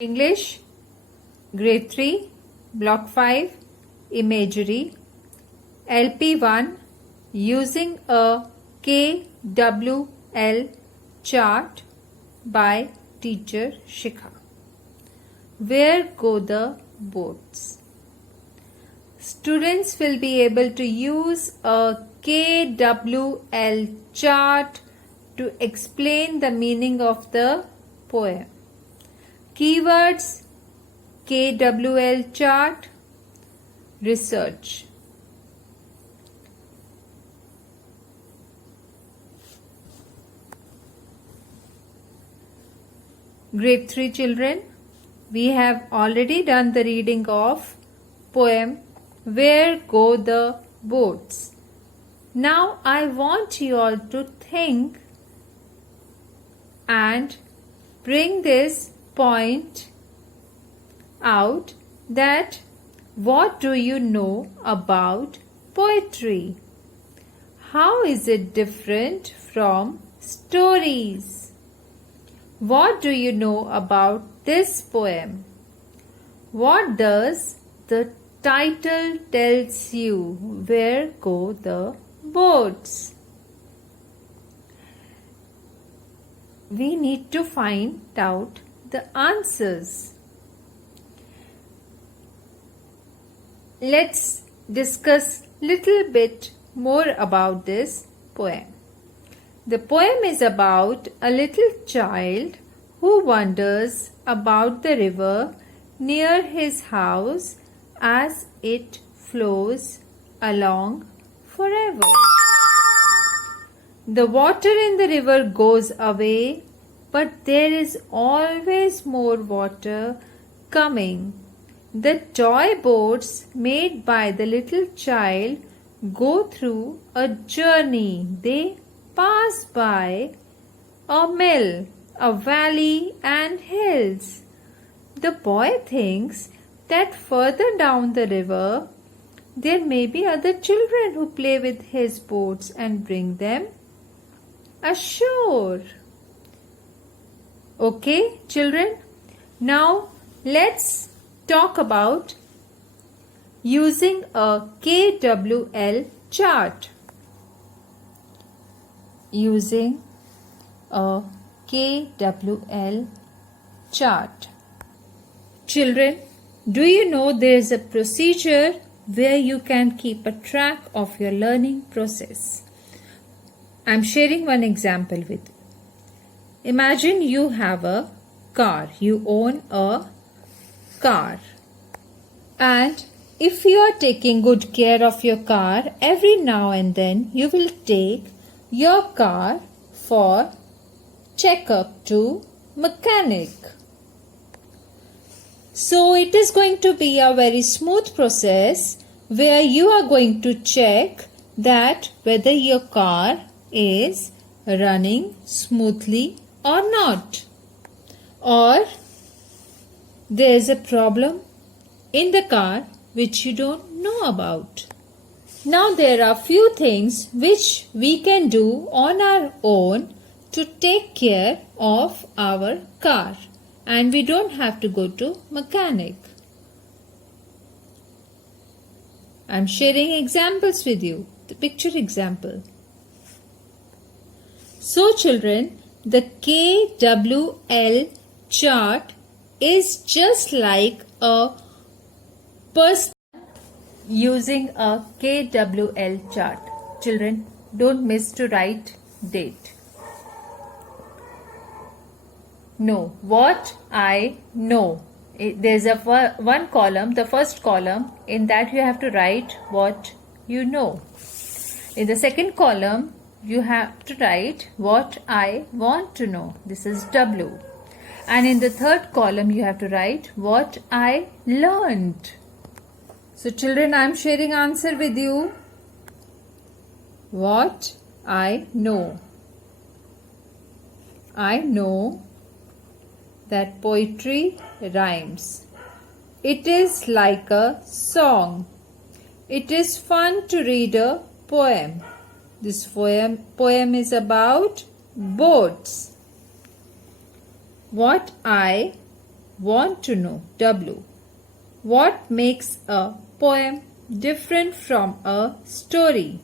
English, Grade 3, Block 5, Imagery, LP1, using a KWL chart by teacher Shikha. Where go the boats? Students will be able to use a KWL chart to explain the meaning of the poem. Keywords: KWL chart, research. Grade 3 children, we have already done the reading of poem Where Go the Boats. Now I want you all to think and bring this point out, that what do you know about poetry? How is it different from stories? What do you know about this poem? What does the title tells you? Where go the boats? We need to find out the answers. Let's discuss little bit more about this poem. The poem is about a little child who wonders about the river near his house as it flows along forever. The water in the river goes away, but there is always more water coming. The toy boats made by the little child go through a journey. They pass by a mill, a valley and hills. The boy thinks that further down the river there may be other children who play with his boats and bring them ashore. Okay, children? Now let's talk about using a KWL chart. Using a KWL chart. Children, do you know there is a procedure where you can keep a track of your learning process? I am sharing one example with you. Imagine you have a car. You own a car. And if you are taking good care of your car, every now and then you will take your car for checkup to mechanic. So it is going to be a very smooth process where you are going to check that whether your car is running smoothly or not, or there is a problem in the car which you don't know about. Now there are few things which we can do on our own to take care of our car, and we don't have to go to mechanic. I am sharing examples with you. The picture example. So children, the KWL chart is just like a person using a KWL chart. Children, don't miss to write date. Know what I know. There's a one column, the first column, in that you have to write what you know. In the second column, you have to write what I want to know. This is W. And in the third column, you have to write what I learned. So children, I am sharing answer with you. What I know. I know that poetry rhymes. It is like a song. It is fun to read a poem. This poem is about boats. What I want to know. W. What makes a poem different from a story?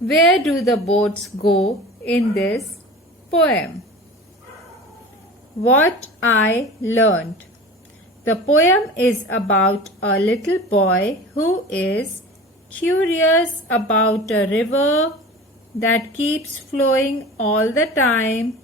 Where do the boats go in this poem? What I learned. The poem is about a little boy who is curious about a river that keeps flowing all the time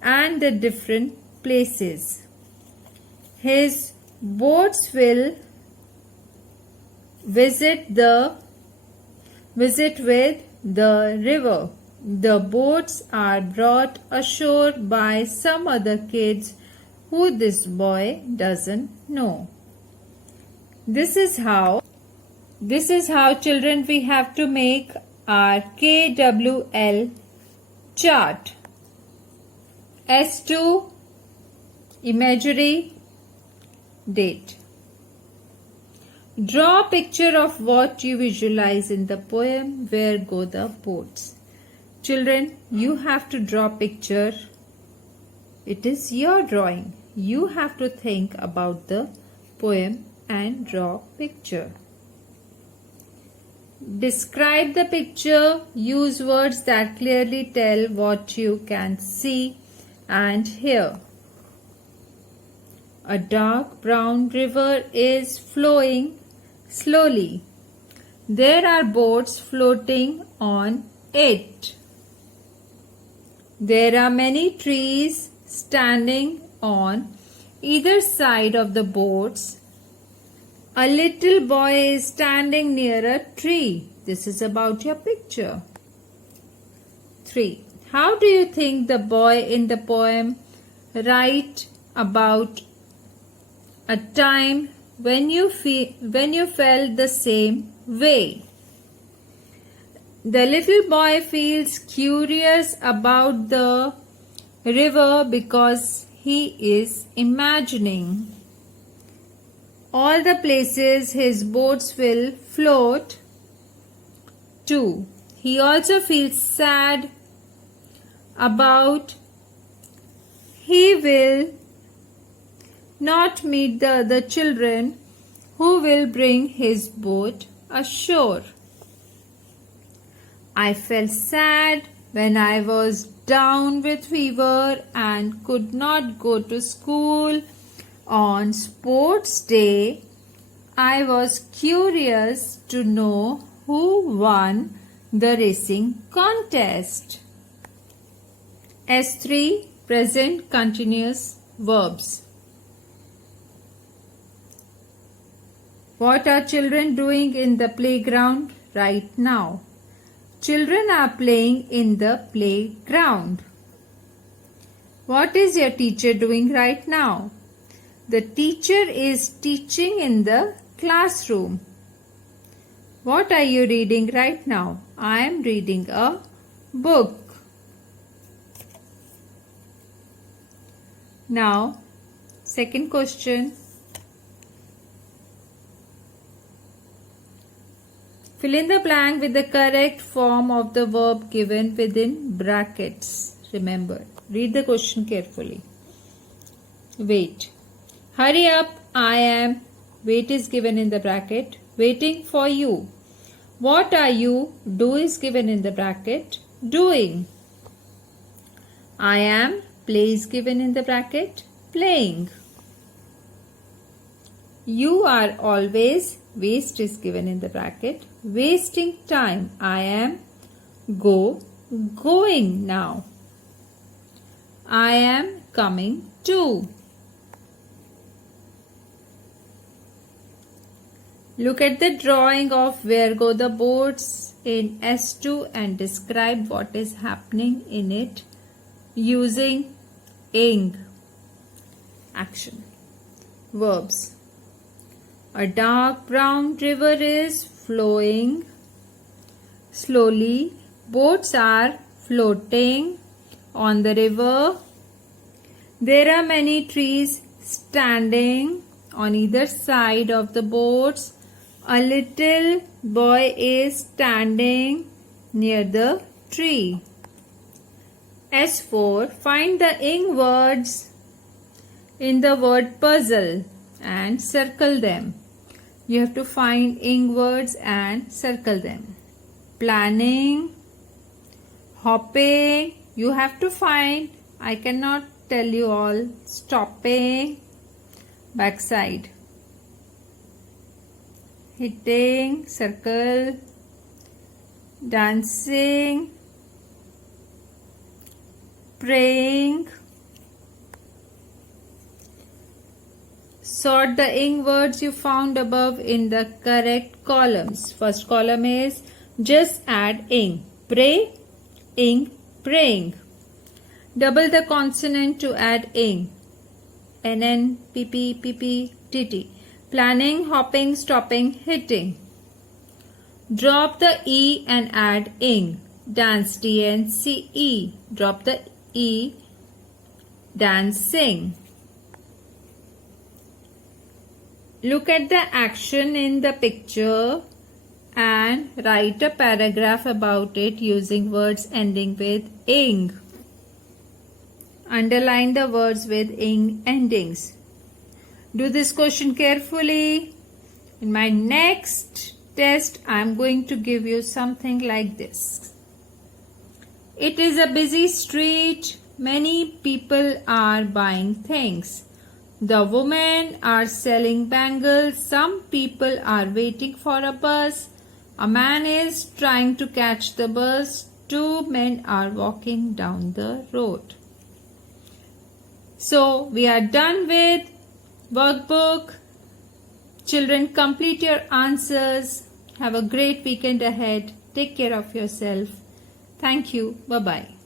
and the different places. His boats will visit with the river. The boats are brought ashore by some other kids who this boy doesn't know. This is how children we have to make our KWL chart. S2 imagery date. Draw a picture of what you visualize in the poem Where Go the Boats. Children, you have to draw a picture. It is your drawing. You have to think about the poem and draw a picture. Describe the picture. Use words that clearly tell what you can see and hear. A dark brown river is flowing slowly. There are boats floating on it. There are many trees standing on either side of the boats. A little boy is standing near a tree. This is about your picture. 3. How do you think the boy in the poem write about a time when you felt the same way? The little boy feels curious about the river because he is imagining all the places his boats will float to. He also feels sad about he will not meet the other children who will bring his boat ashore. I felt sad when I was down with fever and could not go to school. On sports day, I was curious to know who won the racing contest. S3 present continuous verbs. What are children doing in the playground right now? Children are playing in the playground. What is your teacher doing right now? The teacher is teaching in the classroom. What are you reading right now? I am reading a book. Now, second question. Fill in the blank with the correct form of the verb given within brackets. Remember, read the question carefully. Wait. Hurry up, I am. Wait is given in the bracket. Waiting for you. What are you? Do is given in the bracket. Doing. I am. Play is given in the bracket. Playing. You are always. Waste is given in the bracket. Wasting time. I am. Going now. I am coming to. Look at the drawing of Where Go the Boats in S2 and describe what is happening in it using ing. Action. Verbs. A dark brown river is flowing slowly. Boats are floating on the river. There are many trees standing on either side of the boats. A little boy is standing near the tree. S4. Find the ing words in the word puzzle and circle them. You have to find ing words and circle them. Planning, hopping, you have to find, I cannot tell you all. Stopping, backside. Hitting, circle. Dancing, praying. Sort the ing words you found above in the correct columns. First column is just add ing. Pray, ing, praying. Double the consonant to add ing. NN, PP, PP, TT. Planning, hopping, stopping, hitting. Drop the E and add ing. Dance, DNCE. Drop the E. Dancing. Look at the action in the picture and write a paragraph about it using words ending with ing. Underline the words with ing endings. Do this question carefully. In my next test, I am going to give you something like this. It is a busy street. Many people are buying things. The women are selling bangles. Some people are waiting for a bus. A man is trying to catch the bus. Two men are walking down the road. So we are done with workbook. Children, complete your answers. Have a great weekend ahead. Take care of yourself. Thank you. Bye-bye.